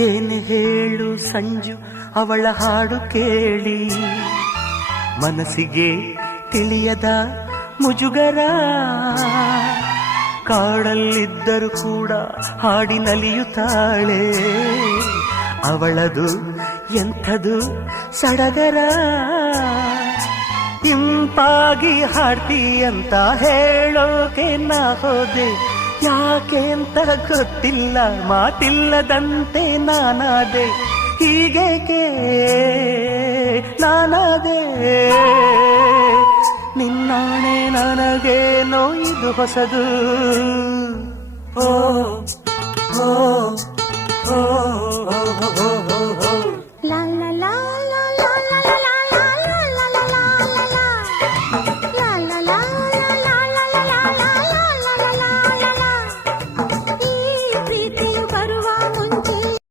ಏನು ಹೇಳು ಸಂಜು ಅವಳ ಹಾಡು ಕೇಳಿ, ಮನಸ್ಸಿಗೆ ತಿಳಿಯದ ಮುಜುಗರ. ಕಾಡಲ್ಲಿದ್ದರೂ ಕೂಡ ಹಾಡಿ ನಲಿಯುತ್ತಾಳೆ, ಅವಳದು ಎಂಥದು ಸಡಗರ. ಇಂಪಾಗಿ ಹಾಡ್ತಿ ಅಂತ ಹೇಳೋಕೆ ನಾ ಹೋದೆ, ಯಾಕೆ ಅಂತ ಗೊತ್ತಿಲ್ಲ, ಮಾತಿಲ್ಲದಂತೆ ನಾನಾದೆ. ಹೀಗೇಕೆ ನಾನಾದೆ, ನಿನ್ನಾಣೆ ನನಗೇನೋ ಇದು ಹೊಸದು. ಓ ಓ ಓ ಓ